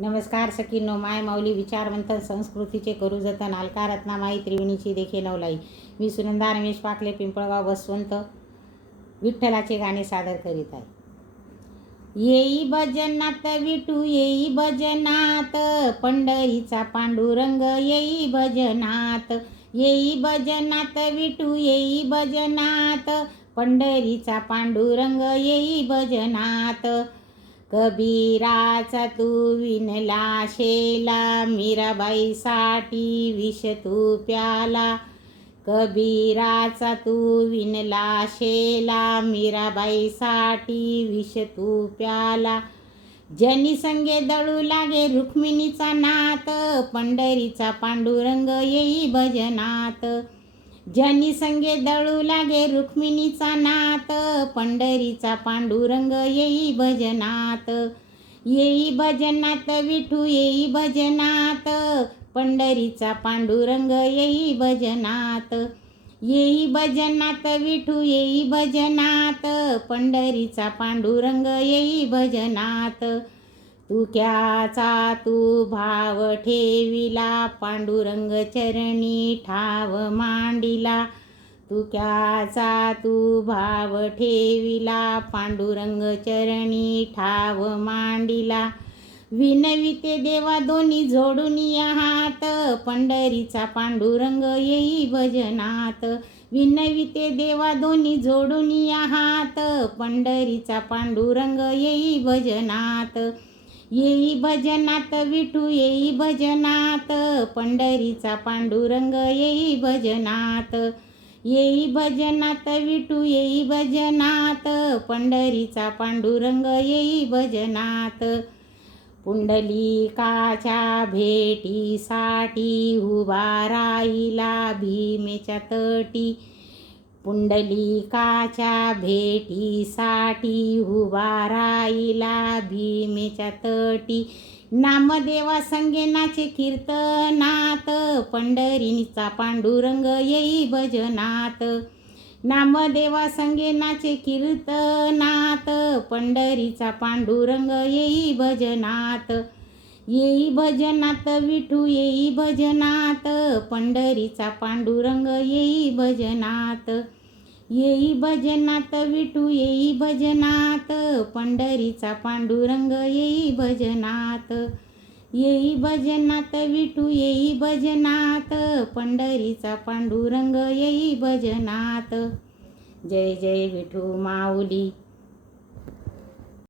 नमस्कार सखीनो माय माऊली विचारवंत संस्कृतीचे करू जतन अलका रत्नामाई त्रिवेणीची देखे नवलाई. मी सुनंदा रमेश पाकले पिंपळगाव बसवंत विठ्ठलाचे गाणे सादर करीत आहे. येई भजनात विठू येई भजनात पंढरीचा पांडुरंग येई भजनात येई भजनात विठू येई भजनात पंढरीचा पांडुरंग येई भजनात कबीराचा तू विणला शेला मीराबाईसाठी विष तू प्याला. कबीराचा तू विणला शेला मीराबाईसाठी विष तू प्याला. जनी संगे दळू लागे रुक्मिणीचा नात पंढरीचा पांडुरंग येई भजनात. ज्यांनी संगे दळू लागे रुक्मिणीचा नात पंढरीचा पांडुरंग येई भजनात. येई भजनात विठू येई भजनात. पंढरीचा पांडुरंग येई भजनात. येई भजनात विठू येई भजनात. पंढरीचा पांडुरंग येई भजनात. तुक्याचा तू भाव ठेविला पांडुरंग चरणी ठाव मांडिला. तुक्याचा तू भाव ठेविला पांडुरंग चरणी ठाव मांडिला. विनविते देवा दोन्ही जोडून या हात पंढरीचा पांडुरंग येई भजनात. विनविते देवा दोन्ही जोडून या हात पंढरीचा पांडुरंग येई भजनात. येई भजनात विठू येई भजनात. पंढरीचा पांडुरंग येई भजनात. येई भजनात विठू येई भजनात. पंढरीचा पांडुरंग येई भजनात. पुंडलिकाच्या भेटीसाठी उभा राहिला भीमेच्या तटी. पुंडलिकाच्या भेटीसाठी उभा राहिला भीमेच्या तटी. नामदेवा संगेनाचे कीर्तनात पंढरीचा पांडुरंग येई भजनात. नामदेवा संगेनाचे कीर्तनात पंढरीचा पांडुरंग येई भजनात. येई भजनात विठू येई भजनात. पंढरीचा पांडुरंग येई भजनात. येई भजनात विठू येई भजनात. पंढरीचा पांडुरंग येई भजनात. येई भजनात विठू येई भजनात. पंढरीचा पांडुरंग येई भजनात. जय जय विठू माऊली.